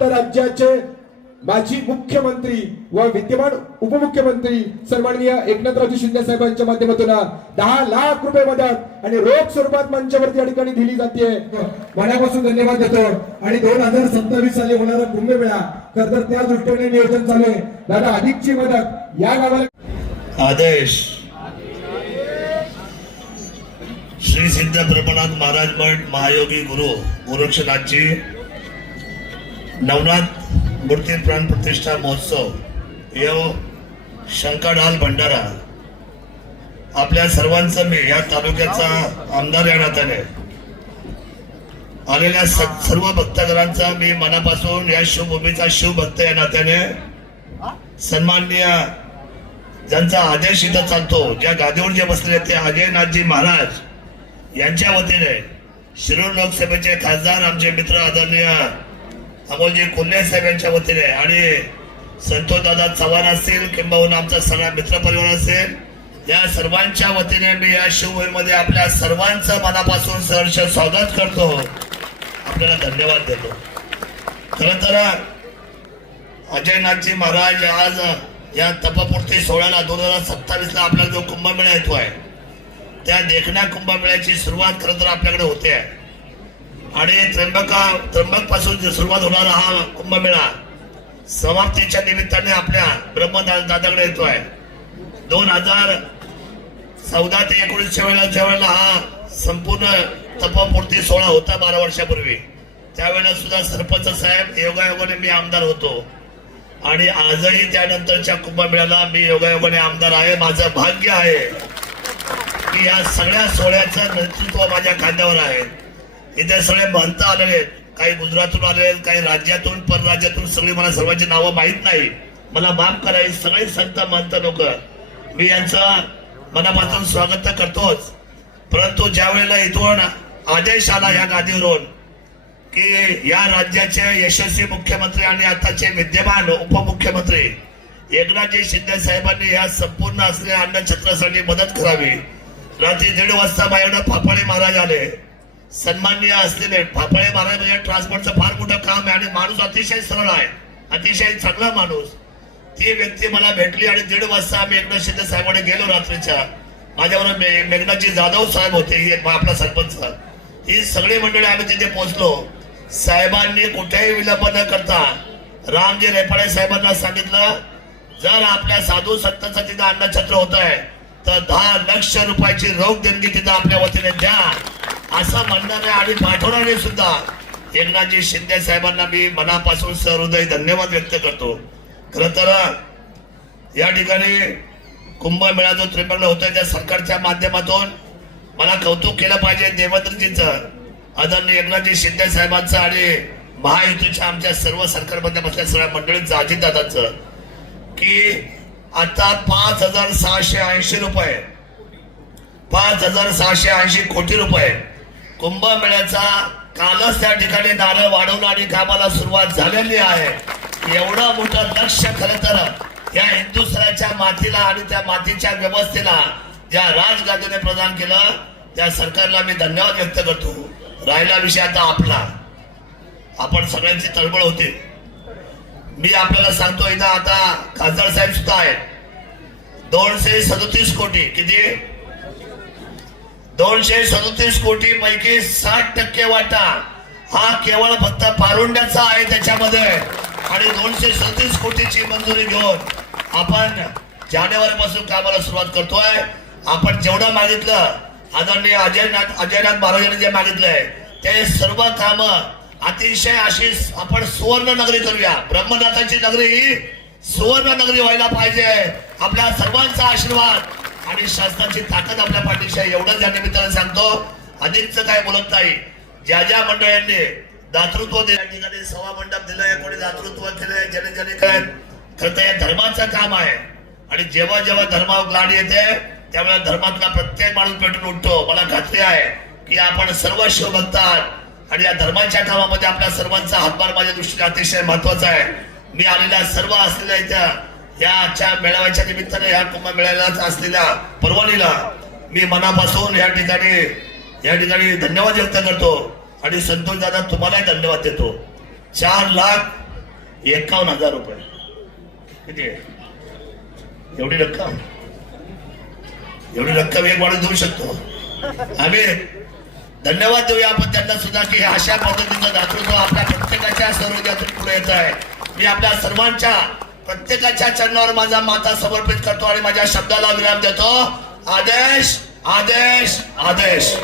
महाराष्ट्र राज्याचे माजी मुख्यमंत्री व विद्यमान उपमुख्यमंत्री सन्माननीय एकनाथरावजी शिंदे साहेबांच्या माध्यमातून दहा लाख रुपये मदत आणि रोख स्वरूपात मंचावरती या ठिकाणी दिली जाते. मनापासून धन्यवाद देतो. आणि दोन हजार सत्तावीस साली होणारा कुंभमेळा खर तर त्या दृष्टीने नियोजन चालू आहे. दादा अधिकची मदत या गावाला आदेश. श्री सिद्ध प्रमाणात महाराज मठ महायोगी गुरु गोरक्षनाथजी नवनाथ मूर्ती प्राण प्रतिष्ठा महोत्सव. यो शंकाढाल भंडारा. आपल्या सर्वांचं मी या तालुक्याचा आमदार या नात्याने. आलेल्या स- सर्व भक्तगणांचा मी मनापासून या शिवभूमीचा शिवभक्त या नात्याने सन्माननीय ज्यांचा आदेश इथं चालतो ज्या गादीवर जे बसले ते अजयनाथजी महाराज यांच्या वतीने शिरूर लोकसभेचे खासदार आमचे मित्र आदरणीय अमोलजी कोल्हे साहेब यांच्या वतीने आणि संतोष दादा चव्हाण असतील किंबहुना आमचा सगळा मित्र परिवार असेल या सर्वांच्या वतीने मी या शिवभूमीमध्ये आपल्या सर्वांचं मनापासून सहर्ष स्वागत करतो. आपल्याला धन्यवाद देतो. खरं तर अजयनाथजी महाराज आज या तपपूर्ती सोहळ्याला दोन हजार सत्तावीस ला आपल्याला जो कुंभमेळा येतो आहे त्या देखण्या कुंभमेळ्याची सुरुवात खरं तर आपल्याकडे होते. आहे आणि त्र्यंबका त्र्यंबकपासून सुरुवात होणारा हा कुंभमेळा समाप्तीच्या निमित्ताने आपल्या ब्रह्मदास दादाकडे येतो येतोय. दोन हजार चौदा ते एकोणीसशे वेळेला ज्या वेळेला हा संपूर्ण तपपूर्ती सोहळा होता बारा वर्षापूर्वी त्यावेळेला सुद्धा सरपंच साहेब योगायोगाने मी आमदार होतो. आणि आजही त्यानंतरच्या कुंभमेळ्याला मी योगायोगाने आमदार आहे. माझं भाग्य आहे की या सगळ्या सोहळ्याचं नेतृत्व माझ्या खांद्यावर आहे. इथे सगळे महंत आलेले आहेत. काही गुजरातून आलेले आहेत काही राज्यातून परराज्यातून सगळी मला सर्वांची नावं माहीत नाही. मला माफ करायची सगळे संत महंत लोक. मी यांचं मनापासून स्वागत तर करतोच. परंतु ज्या वेळेला इथून आदेश आला या गादीवरून की या राज्याचे यशस्वी मुख्यमंत्री आणि आताचे विद्यमान उपमुख्यमंत्री एकनाथजी शिंदे साहेबांनी या संपूर्ण असलेल्या अन्नछत्रासाठी मदत करावी. रात्री दीड वाजता माझ्याकडे फाफळे महाराज आले. सन्माननीय असलेले फाफळे महाराज म्हणजे ट्रान्सपोर्टचं फार मोठं काम आहे आणि माणूस अतिशय सरळ आहे. अतिशय चांगला माणूस. ती व्यक्ती मला भेटली आणि दीड वाजता आम्ही एकनाथ शिंदे साहेबांकडे गेलो रात्रीच्या. माझ्याबरोबर मेघनाजी मेघनाथजी जाधव साहेब होते हे आपला सरपंच. ही सगळी मंडळी आम्ही तिथे पोहोचलो. साहेबांनी कुठेही विलंब न करता रामजी रेपाळे साहेबांना सांगितलं जर आपल्या साधू संतांचं तिथं अन्नछत्र होत आहे तर दहा लक्ष रुपयाची रोख देणगी तिथं आपल्या वतीने द्या. असं म्हणणार आहे आणि पाठवणारे सुद्धा. एकनाथजी शिंदे साहेबांना मी मनापासून सहृदय धन्यवाद व्यक्त करतो. खर तर या ठिकाणी कुंभमेळा जो त्रिपंड होतोय त्या सरकारच्या माध्यमातून मला कौतुक केलं पाहिजे देवेंद्रजीचं आदरणीय एकनाथजी शिंदे साहेबांचं आणि महायुतीच्या आमच्या सर्व सरकारमध्ये बसल्या सगळ्या मंडळींचं अजितदादांचं की आता पाच हजार सहाशे ऐंशी रुपये पाच हजार सहाशे ऐंशी कोटी रुपये कुंभमेळ्याचा कालच त्या ठिकाणी नारळ वाढवणं आणि कामाला सुरुवात झालेली आहे. एवढं मोठं लक्ष खरं तर या हिंदुस्थानाच्या मातीला आणि त्या मातीच्या व्यवस्थेला ज्या राजगादीने प्रदान केलं. त्या सरकारला मी धन्यवाद व्यक्त करतो. राहिला विषय आता आपला. आपण सगळ्यांची तळमळ होते. मी आपल्याला सांगतो इथं आता खासदार साहेब सुद्धा आहेत. दोनशे सदोतीस कोटी किती? दोनशे सदतीस कोटी पैकी साठ टक्के वाटा हा केवळ फक्त पारुंड्याचा आहे त्याच्यामध्ये. आणि दोनशे सदतीस कोटीची मंजुरी घेऊन आपण जानेवारी पासून कामाला सुरुवात करतोय. आपण जेवढं मागितलं आदरणीय अजयनाथ अजयनाथ महाराजांनी जे मागितलंय ते सर्व काम अतिशय अशी आपण सुवर्ण नगरी करूया. ब्रह्मनाथाची नगरी ही सुवर्ण नगरी व्हायला पाहिजे. आपल्या सर्वांचा आशीर्वाद. आणि शासनाची ताकद आपल्या पाठीशी आहे. एवढंच या निमित्ताने सांगतो. अधिकच काय बोलत नाही. ज्या ज्या मंडळांनी दातृत्व दिलं या ठिकाणी सभा मंडप दिलंय कोणी दातृत्व केलंय ज्याने ज्याने काय खरं तर या धर्माचं काम आहे. आणि जेव्हा जेव्हा धर्मावर लाड येते त्यावेळेला धर्मातला प्रत्येक माणूस पेटून उठतो. मला खात्री आहे की आपण सर्व शिवभक्त आहात आणि या धर्माच्या कामामध्ये आपल्या सर्वांचा हातभार माझ्या दृष्टीने अतिशय महत्त्वाचा आहे. मी आलेल्या सर्व असलेल्या इथं या आजच्या मेळाव्याच्या निमित्ताने या कुंभमेळ्याला असलेल्या परवानीला मी मनापासून या ठिकाणी या ठिकाणी धन्यवाद व्यक्त करतो. आणि संतोष दादा तुम्हालाही धन्यवाद देतो. चार लाख एकावन्न हजार रुपये. किती? आहे? एवढी रक्कम? एवढी रक्कम एक वाढून देऊ शकतो. आम्ही धन्यवाद देऊया आपण त्यांना सुद्धा की अशा पद्धतीचं दातृत्व आपल्या प्रत्येकाच्या सर्वजातून पुढे येत आहे. मी आपल्या सर्वांच्या प्रत्येकाच्या चरणावर माझा माता समर्पित करतो आणि माझ्या शब्दाला विराम देतो. आदेश आदेश आदेश.